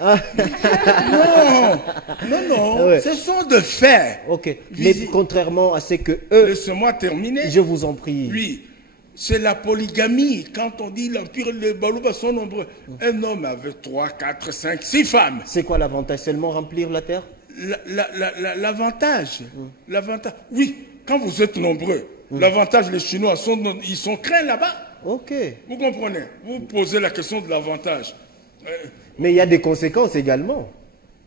Non, ce sont de faits. Ok. Mais contrairement à ce que eux... Laissez-moi terminer. Je vous en prie. Oui. C'est la polygamie. Quand on dit l'empire, les Balouba sont nombreux. Un homme avait 3, 4, 5, 6 femmes. C'est quoi l'avantage? Seulement remplir la terre? L'avantage. Oui, quand vous êtes nombreux, l'avantage, les Chinois, ils sont craints là-bas. Ok. Vous comprenez? Vous posez la question de l'avantage. Mais il y a des conséquences également.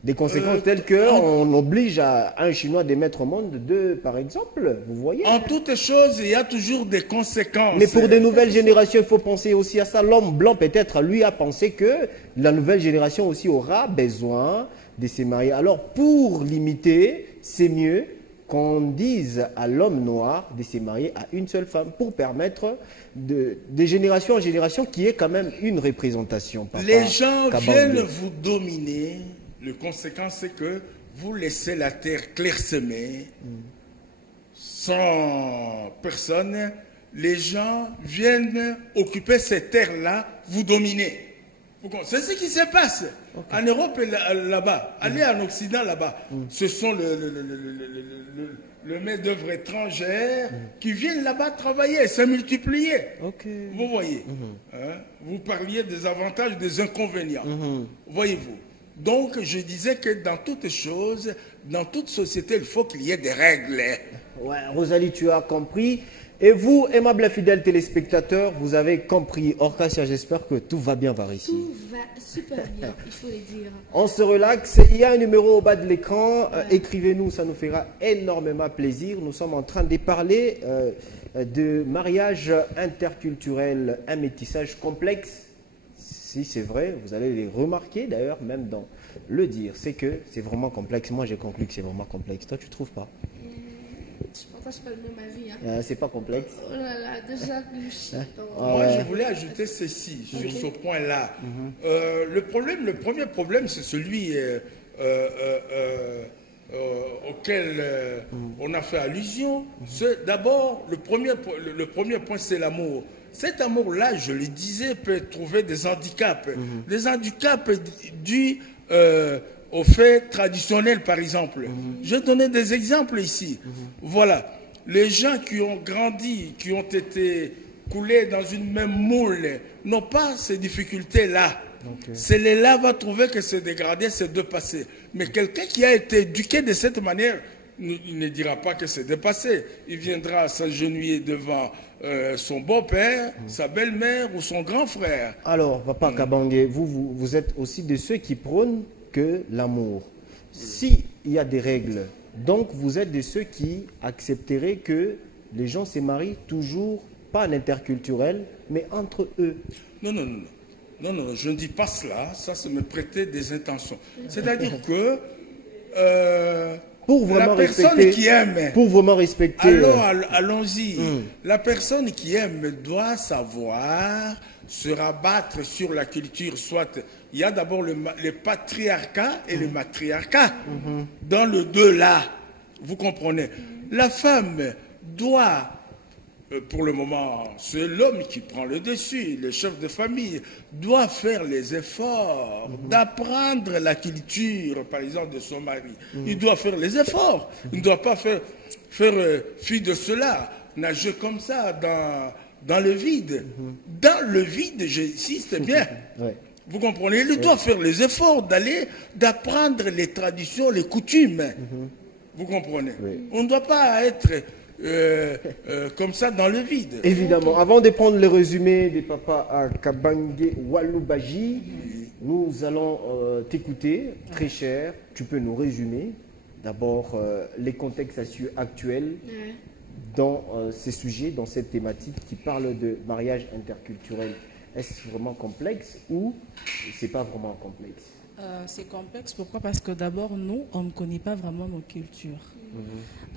Des conséquences telles qu'on oblige un Chinois de mettre au monde deux, par exemple. Vous voyez? En toutes choses, il y a toujours des conséquences. Mais pour de nouvelles générations, il faut penser aussi à ça. L'homme blanc, peut-être, lui, a pensé que la nouvelle génération aussi aura besoin de se marier. Alors, pour limiter, c'est mieux qu'on dise à l'homme noir de se marier à une seule femme pour permettre de génération en génération qu'il y ait quand même une représentation. Les gens viennent vous dominer. Le conséquence, c'est que vous laissez la terre clairsemée, sans personne. Les gens viennent occuper ces terres-là, vous dominer. C'est ce qui se passe en Europe et là-bas. Allez en Occident là-bas. Ce sont le main-d'œuvre étrangère qui viennent là-bas travailler, se multiplier. Vous voyez. Vous parliez des avantages, des inconvénients. Voyez-vous. Donc, je disais que dans toutes choses, dans toute société, il faut qu'il y ait des règles. Ouais, Rosalie, tu as compris. Et vous, aimables et fidèles téléspectateurs, vous avez compris. Orcasia, j'espère que tout va bien par ici. Tout va super bien, il faut le dire. On se relaxe. Il y a un numéro au bas de l'écran. Écrivez-nous, ça nous fera énormément plaisir. Nous sommes en train de parler de mariage interculturel, un métissage complexe. Si c'est vrai, vous allez les remarquer d'ailleurs, même dans le dire. C'est que c'est vraiment complexe. Moi, j'ai conclu que c'est vraiment complexe. Toi, tu trouves pas? Je partage pas le même avis. Hein. C'est pas complexe. Oh là là, déjà, Moi, je voulais ajouter ceci sur ce point-là. Le premier problème, c'est celui auquel on a fait allusion. C'est d'abord, le premier point, c'est l'amour. Cet amour-là, je le disais, peut trouver des handicaps. Des handicaps dus aux faits traditionnels, par exemple. Je vais donner des exemples ici. Voilà. Les gens qui ont grandi, qui ont été coulés dans une même moule, n'ont pas ces difficultés-là. C'est là va trouver que c'est dégradé, c'est dépassé. Mais quelqu'un qui a été éduqué de cette manière, il ne dira pas que c'est dépassé. Il viendra s'agenouiller devant son beau-père, sa belle-mère ou son grand frère. Alors, Papa Kabangé, vous êtes aussi de ceux qui prônent que l'amour. S'il y a des règles, donc vous êtes de ceux qui accepteraient que les gens se marient toujours, pas en interculturel, mais entre eux. Non, je ne dis pas cela. Ça, c'est me prêter des intentions. C'est-à-dire que pour vraiment la personne qui aime... Pour vraiment respecter... Allons-y. La personne qui aime doit savoir se rabattre sur la culture. Soit il y a d'abord le patriarcat et le matriarcat. Dans le deux là, vous comprenez. La femme doit... Pour le moment, c'est l'homme qui prend le dessus. Le chef de famille doit faire les efforts d'apprendre la culture, par exemple, de son mari. Il doit faire les efforts. Il ne doit pas faire fi de cela, nager comme ça dans le vide. Dans le vide, j'insiste bien. Vous comprenez? Il doit faire les efforts d'apprendre les traditions, les coutumes. Vous comprenez? On ne doit pas être... comme ça dans le vide. Évidemment. Avant de prendre le résumé des papas à Kabangé Walubaji, nous allons t'écouter, très cher. Tu peux nous résumer d'abord les contextes actuels dans ces sujets, dans cette thématique qui parle de mariage interculturel. Est-ce vraiment complexe ou c'est pas vraiment complexe? C'est complexe, pourquoi? Parce que d'abord, nous, on ne connaît pas vraiment nos cultures.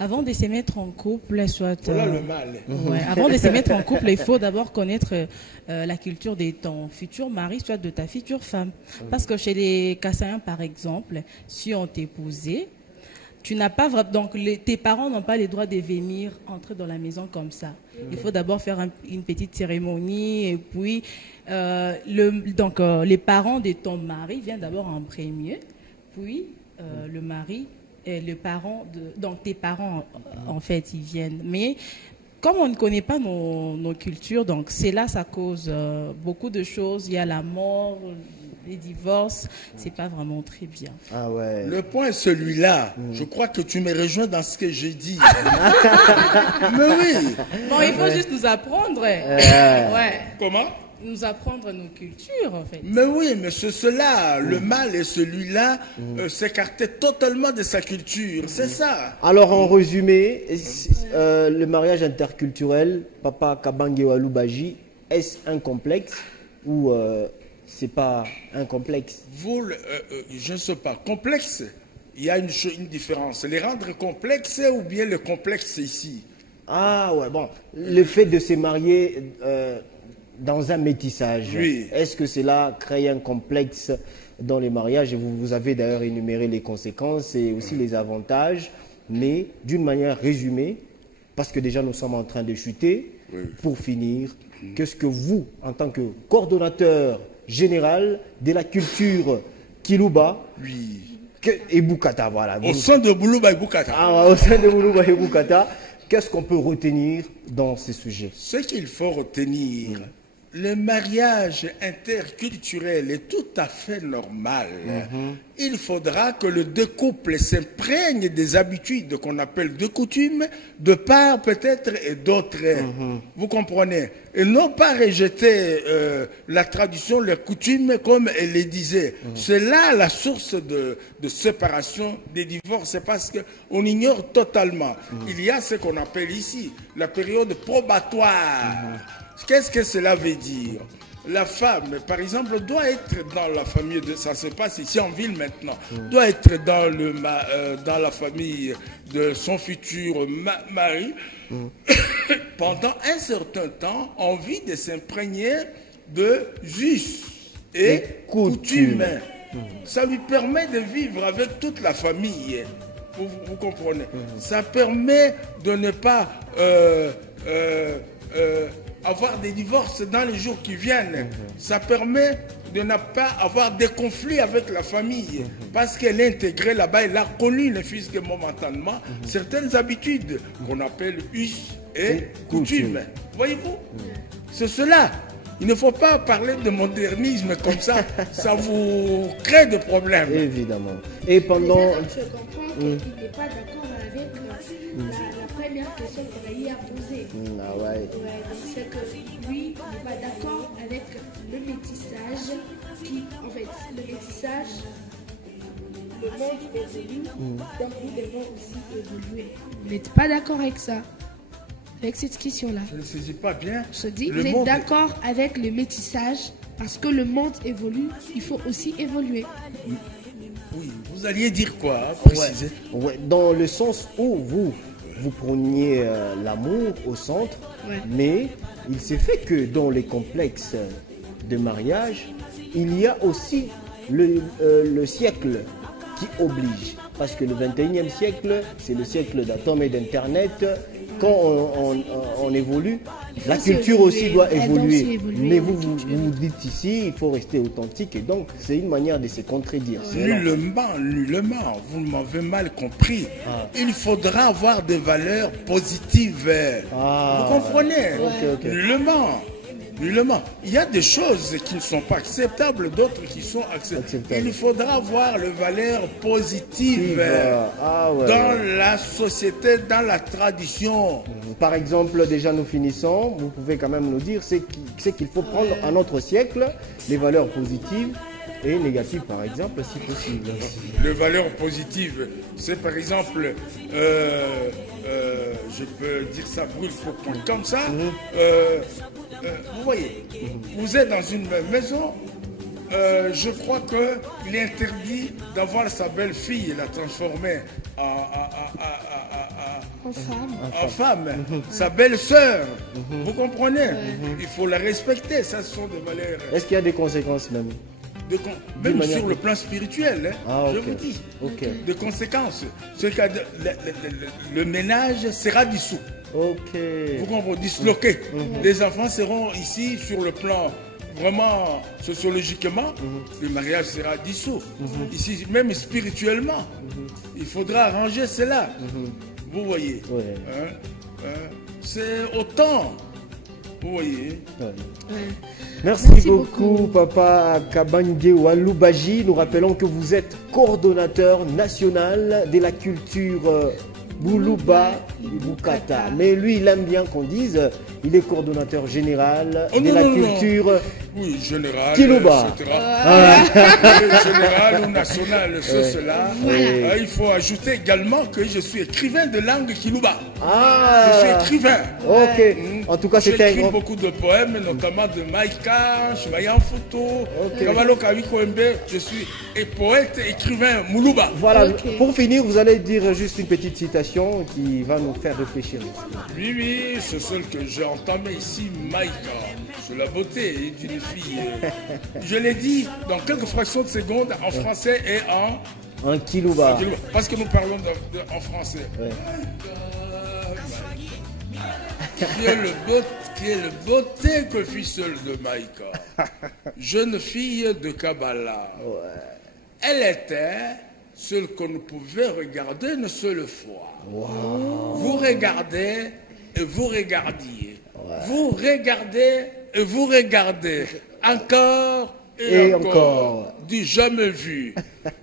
Avant de se mettre en couple, soit... Voilà le mal. Avant de se mettre en couple, il faut d'abord connaître la culture de ton futur mari, soit de ta future femme. Parce que chez les Kassaïens, par exemple, si on t'est posé, tu n'as pas donc tes parents n'ont pas le droit de venir entrer dans la maison comme ça. Il faut d'abord faire une petite cérémonie et puis les parents de ton mari viennent d'abord en premier, puis le mari et les parents donc tes parents en fait ils viennent. Mais comme on ne connaît pas nos cultures, donc c'est là ça cause beaucoup de choses. Il y a la mort, les divorces, c'est pas vraiment très bien. Ah ouais. Le point est celui-là. Je crois que tu me rejoins dans ce que j'ai dit. Mais oui. Bon, il faut juste nous apprendre. Comment? Nous apprendre nos cultures, en fait. Mais oui, mais c'est cela. Le mal est celui-là, s'écarter totalement de sa culture. C'est ça. Alors, en résumé, le mariage interculturel, Papa Kabangé Walubaji, est-ce un complexe ou c'est pas un complexe? Je ne sais pas. Complexe, il y a une différence. Les rendre complexes ou bien le complexe ici? Ah ouais, bon. Le fait de se marier... dans un métissage, est-ce que cela crée un complexe dans les mariages? Et vous avez d'ailleurs énuméré les conséquences et aussi les avantages, mais d'une manière résumée, parce que déjà nous sommes en train de chuter, pour finir, qu'est-ce que vous, en tant que coordonnateur général de la culture Kiluba, et Bukata, voilà. Au sein de Boulouba et Bukata. Au sein de Boulouba et Bukata, qu'est-ce qu'on peut retenir dans ces sujets? Ce qu'il faut retenir, le mariage interculturel est tout à fait normal. il faudra que le deux couples s'imprègnent des habitudes qu'on appelle de coutumes, de part peut-être et d'autre. Vous comprenez? Et non pas rejeter la tradition, les coutumes comme elle les disait. C'est là la source de séparation, des divorces, parce qu'on ignore totalement. Il y a ce qu'on appelle ici la période probatoire. Qu'est-ce que cela veut dire? La femme, par exemple, doit être dans la famille, ça se passe ici en ville maintenant, doit être dans la famille de son futur mari pendant un certain temps, envie de s'imprégner de us et coutumes. Ça lui permet de vivre avec toute la famille. Vous comprenez? Ça permet de ne pas avoir des divorces dans les jours qui viennent. Ça permet de ne pas avoir des conflits avec la famille. Parce qu'elle est intégrée là-bas, elle a connu, ne fût-ce que momentanément, certaines habitudes qu'on appelle us et coutumes. Voyez-vous? C'est cela. Il ne faut pas parler de modernisme comme ça. Ça vous crée des problèmes. Évidemment. Et pendant... Je comprends qu'il n'est pas d'accord avec la première question qu'on a eu à poser. Ah ouais. C'est que lui, il n'est pas d'accord avec le métissage en fait, le métissage, le monde évolue, donc nous devons aussi évoluer. Vous n'êtes pas d'accord avec ça? Avec cette question-là? Je ne saisis pas bien. Je dis, vous êtes d'accord avec le métissage parce que le monde évolue, il faut aussi évoluer. Oui, vous alliez dire quoi, préciser? Ouais, dans le sens où vous preniez l'amour au centre, mais il s'est fait que dans les complexes de mariage, il y a aussi le siècle qui oblige. Parce que le 21e siècle, c'est le siècle d'atomes et d'Internet. Quand on évolue, la culture aussi doit évoluer. Mais vous dites ici, il faut rester authentique. Et donc, c'est une manière de se contredire. Nullement. Vous m'avez mal compris. Il faudra avoir des valeurs positives. Vous comprenez? Nullement. Il y a des choses qui ne sont pas acceptables, d'autres qui sont acceptables. Il faudra avoir les valeurs positives dans la société, dans la tradition. Par exemple, déjà nous finissons, vous pouvez quand même nous dire ce qu'il faut prendre à notre siècle, les valeurs positives et négatives par exemple, si possible. Les valeurs positives, c'est par exemple, je peux dire ça brûle pour point comme ça, vous voyez, vous êtes dans une même maison, je crois qu'il est interdit d'avoir sa belle-fille et la transformer en femme, sa belle-sœur. Vous comprenez? Il faut la respecter, ça ce sont des valeurs. Est-ce qu'il y a des conséquences même? Même sur le plan spirituel, je vous dis, des conséquences. C'est que le ménage sera dissous. Vous comprenez, disloqué. Les enfants seront ici sur le plan vraiment sociologiquement, le mariage sera dissous. Ici, même spirituellement, il faudra arranger cela. Vous voyez, c'est autant. Vous voyez. Merci beaucoup, Papa Kabangé Waloubaji. Nous rappelons que vous êtes coordonnateur national de la culture Boulouba Bukata. Mais lui, il aime bien qu'on dise, il est coordonnateur général de la culture. Oui, général, Kilouba. Général ou national, cela. Il faut ajouter également que je suis écrivain de langue Kilouba. Je suis écrivain. En tout cas, c'était J'écris beaucoup de poèmes, notamment de Maïka, Shimayan Futo, Kamalo Kawikoembe. Je suis poète, écrivain Moulouba. Voilà, pour finir, vous allez dire juste une petite citation qui va nous faire réfléchir. Oui, c'est celle que j'ai entamée ici, Maïka. C'est la beauté d'une fille. Je l'ai dit dans quelques fractions de secondes en français et en Kilouba. Parce que nous parlons en français. Qui est le beauté que fit seule de Maïka. Jeune fille de Kabbalah. Elle était celle qu'on pouvait regarder une seule fois. Vous regardez et vous regardiez. Vous regardez et vous regardez. Encore Et encore. Du jamais vu.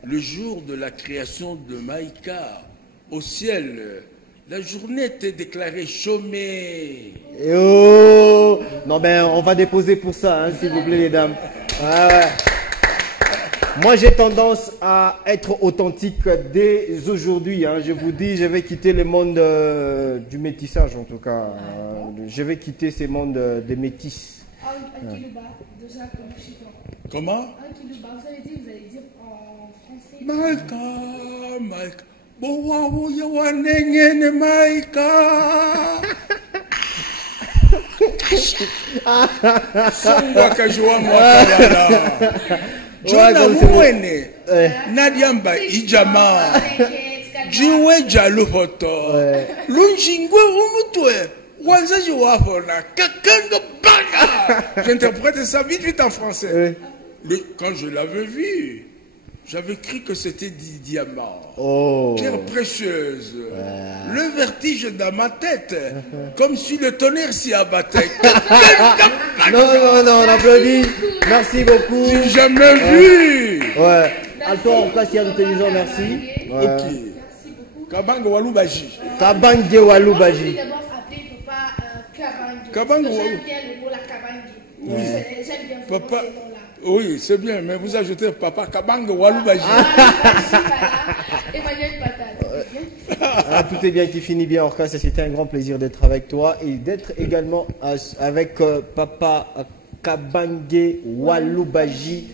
Le jour de la création de Maïka, au ciel, la journée était déclarée chômée. Et oh! Non, ben, on va déposer pour ça, hein, s'il vous plaît, les dames. Ouais, ouais. Moi, j'ai tendance à être authentique dès aujourd'hui. Hein. Je vous dis, je vais quitter le monde du métissage, en tout cas. Je vais quitter ce monde des métis. Comment? Vous allez dire en français. Maïka, Maïka. Bowawu yawanengene Maïka. Songwa kajwa mwakabala. Jona mwene. Nadiamba ijama. Jiwe jaluhoto. Lunjingwe umutwe. Wanzaji wafona. Kakanga baga. J'interprète ça vite vite en français. Quand je l'avais vu, j'avais cru que c'était du diamant. Oh. Pierre précieuse. Le vertige dans ma tête. Comme si le tonnerre s'y abattait. Non, on applaudit. Merci beaucoup. J'ai jamais vu. Ouais. Alto en place, il y a de télévision, merci. Ouais. Ok. Kabang Waloubaji. Kabang Waloubaji. D'abord appeler papa Kabang J'aime Walou. bien le mot la Kabang. Oui. J'aime bien Papa. ces noms-là. Oui, c'est bien, mais vous ajoutez papa Kabang Waloubaji. Emmanuel Patate. Ah, tout est bien qui finit bien. En tout cas, c'était un grand plaisir d'être avec toi et d'être également avec papa Kabangé Waloubaji.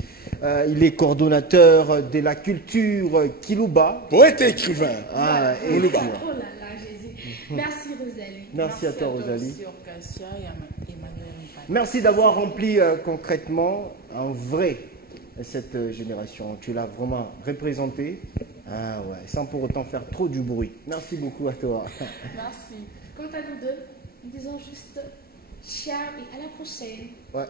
Il est coordonnateur de la culture Kilouba. Poète et écrivain. Ah, et Walouba. Oh là là, Jésus. Merci Rosalie. Merci à toi, Rosalie. Sur Cassia et Emmanuel Mpagne. Merci d'avoir rempli concrètement, en vrai, cette génération. Tu l'as vraiment représenté. Ah ouais, sans pour autant faire trop du bruit. Merci beaucoup à toi. Merci. Quant à nous deux, nous disons juste ciao et à la prochaine. Ouais.